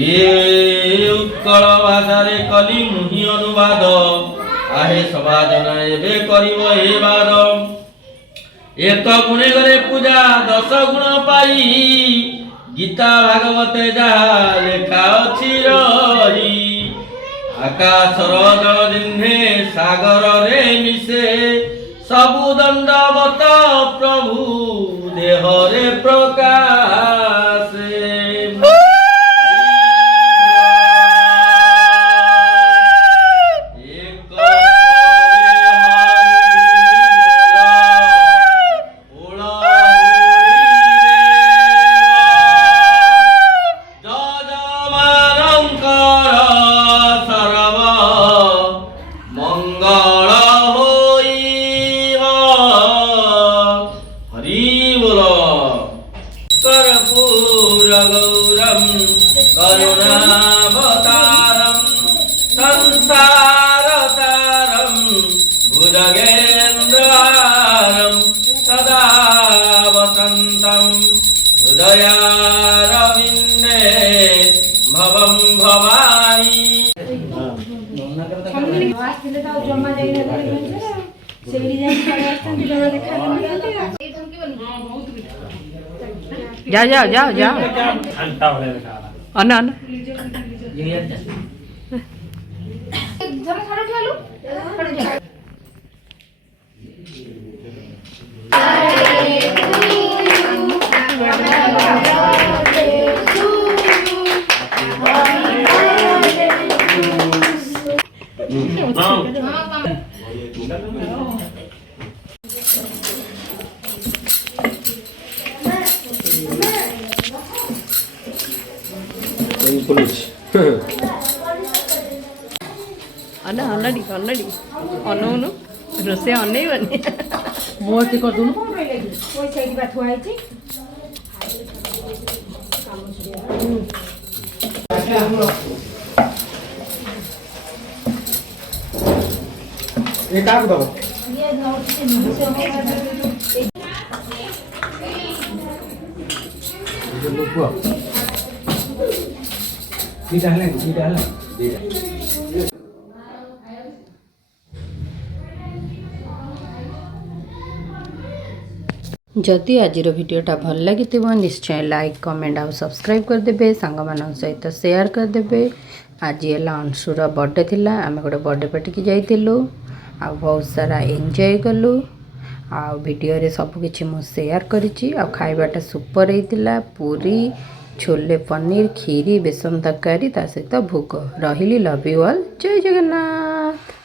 ए उत्कल भाषारे कली मुहि अनुवाद आहे सभाजन एबे करिव हे बाद एक गुणे गले पूजा 10 गुण पाई गीता भागवते जहा लेखा अछि रही आकाशर जल जिन्हे सागर रे मिसे सबु दंडवत प्रभु देह रे प्रकाशे गौरम करुणावतारम संसारतारम भुजगेन्द्रहारम सदा वसंतम हृदयारविन्दे भवं भवानी जाओ जाओ जाओ जाओ अन्ना अन्ना अन्ना अन्नाडी अन्नाडी अनौनु रोसे अनै बनी मोती करदुनु कोइ छैन बा थुआइ छि ए काको दबो ये नोट से लोगो दीटा हले दीटा जदि आज भिडियोटा भल लगी निश्चय लाइक कमेंट और सब्सक्राइब करदे सांग मान सहित शेयर करदे। आज है अंशुर बर्थडे थिला आम गोटे बर्थडे पार्टी की जाइलु आ बहुत सारा एंजॉय कलु आ वीडियो रे सब किछि मु शेयर करिछि आ खाइबाटा सुपर हेतिला पूरी छोले पनीर खीरी बेसन तरकारी ता सहित भोग रहिली। लव यू ऑल जय जगन्नाथ।